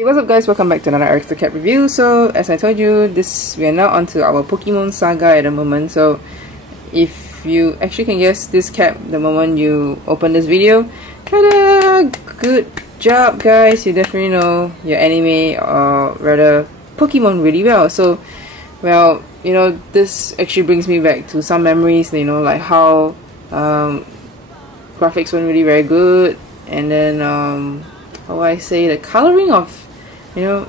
Hey, what's up guys, welcome back to another Eric's the Cat review. So as I told you, we are now onto our Pokemon saga at the moment. So if you actually can guess this cap the moment you open this video, kinda good job guys, you definitely know your anime or rather Pokemon really well. So well, you know, this actually brings me back to some memories, you know, like how graphics weren't really very good, and then how do I say, the coloring of, you know,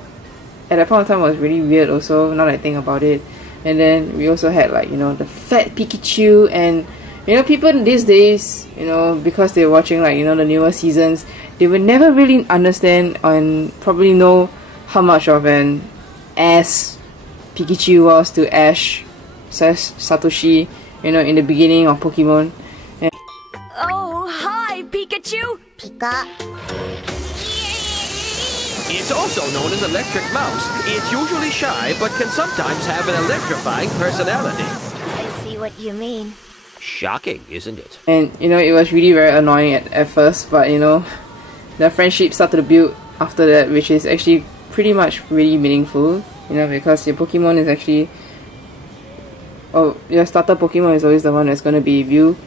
at that point of time was really weird also, now that I think about it. And then we also had, like, you know, the fat Pikachu, and you know, people these days, you know, because they're watching, like, you know, the newer seasons, they would never really understand and probably know how much of an ass Pikachu was to Ash says Satoshi, you know, in the beginning of Pokemon. And oh, hi, Pikachu! Pika. It's also known as electric mouse. It's usually shy, but can sometimes have an electrifying personality. I see what you mean. Shocking, isn't it? And you know, it was really very annoying at first, but you know, the friendship started to build after that, which is actually pretty much really meaningful, you know, because your Pokemon is actually, oh, your starter Pokemon is always the one that's going to be with you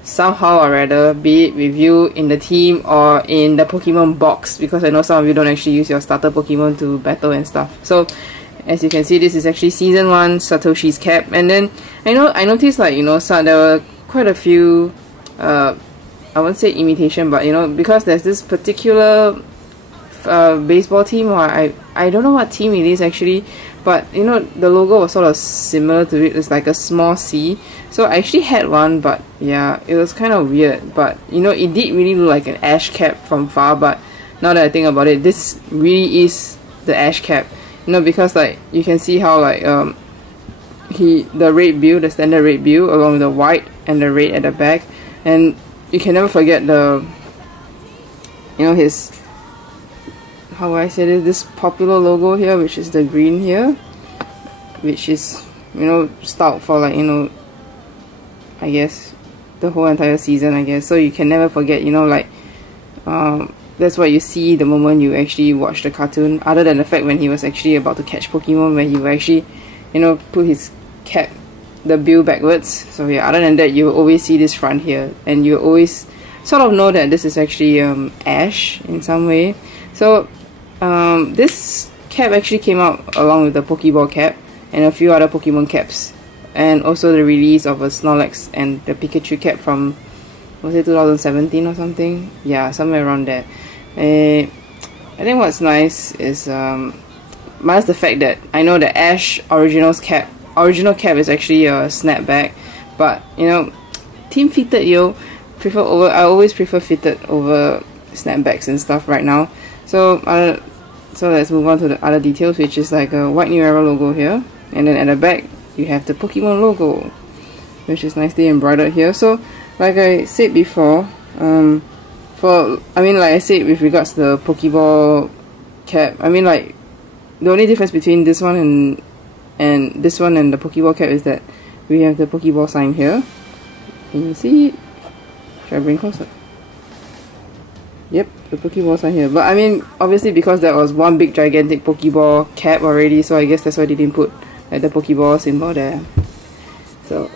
somehow or rather, be it with you in the team or in the Pokemon box, because I know some of you don't actually use your starter Pokemon to battle and stuff. So as you can see, this is actually season 1 Satoshi's cap. And then I noticed, like, you know, so there were quite a few I won't say imitation, but you know, because there's this particular baseball team, or I don't know what team it is actually, but you know, the logo was sort of similar to it. It's like a small C. So I actually had one, but yeah, it was kind of weird. But you know, it did really look like an Ash cap from far, but now that I think about it, this really is the Ash cap. You know, because like you can see how, like, the red bill, the standard red bill, along with the white and the red at the back, and you can never forget the, you know, his, how do I say this popular logo here, which is the green here, which is, you know, stout for, like, you know, I guess the whole entire season, I guess. So you can never forget, you know, like, that's what you see the moment you actually watch the cartoon, other than the fact when he was actually about to catch Pokemon, when he will actually, you know, put his cap, the bill backwards. So yeah, other than that, you will always see this front here, and you always sort of know that this is actually Ash in some way. So this cap actually came out along with the Pokeball cap and a few other Pokemon caps, and also the release of a Snorlax and the Pikachu cap from, was it 2017 or something? Yeah, somewhere around there. I think what's nice is minus the fact that I know the Ash original cap is actually a snapback, but you know, team fitted, I always prefer fitted over snapbacks and stuff right now. So so let's move on to the other details, which is like a white New Era logo here, and then at the back you have the Pokemon logo, which is nicely embroidered here. So like I said before, like I said with regards to the Pokeball cap, I mean, like, the only difference between this one and this one and the Pokeball cap is that we have the Pokeball sign here. Can you see it? Should I bring closer? Yep, the Pokeball sign here. But I mean, obviously because that was one big gigantic Pokeball cap already, so I guess that's why they didn't put like the Pokeball symbol there. So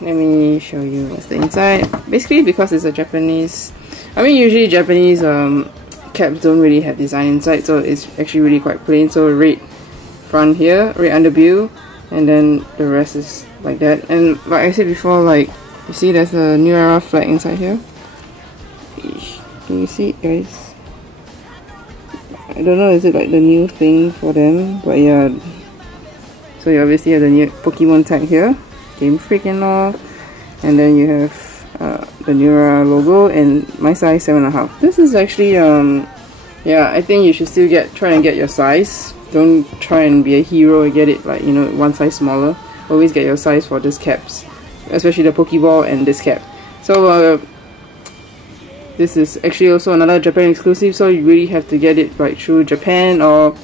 let me show you what's the inside. Basically, because it's a Japanese, I mean, usually Japanese caps don't really have design inside, so it's actually really quite plain. So red front here, red underbill, and then the rest is like that. And like I said before, like, you see there's a New Era flag inside here. Can you see it, guys? I don't know, is it like the new thing for them? But yeah, so you obviously have the new Pokemon tag here, Game Freak and all, and then you have the New Era logo, and my size 7.5. This is actually yeah, I think you should still try and get your size. Don't try and be a hero and get it, like, you know, one size smaller. Always get your size for these caps, especially the Pokeball and this cap. So this is actually also another Japan exclusive, so you really have to get it right through Japan or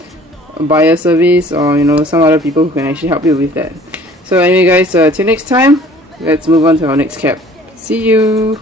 buyer service, or you know, some other people who can actually help you with that. So anyway guys, till next time, let's move on to our next cap. See you!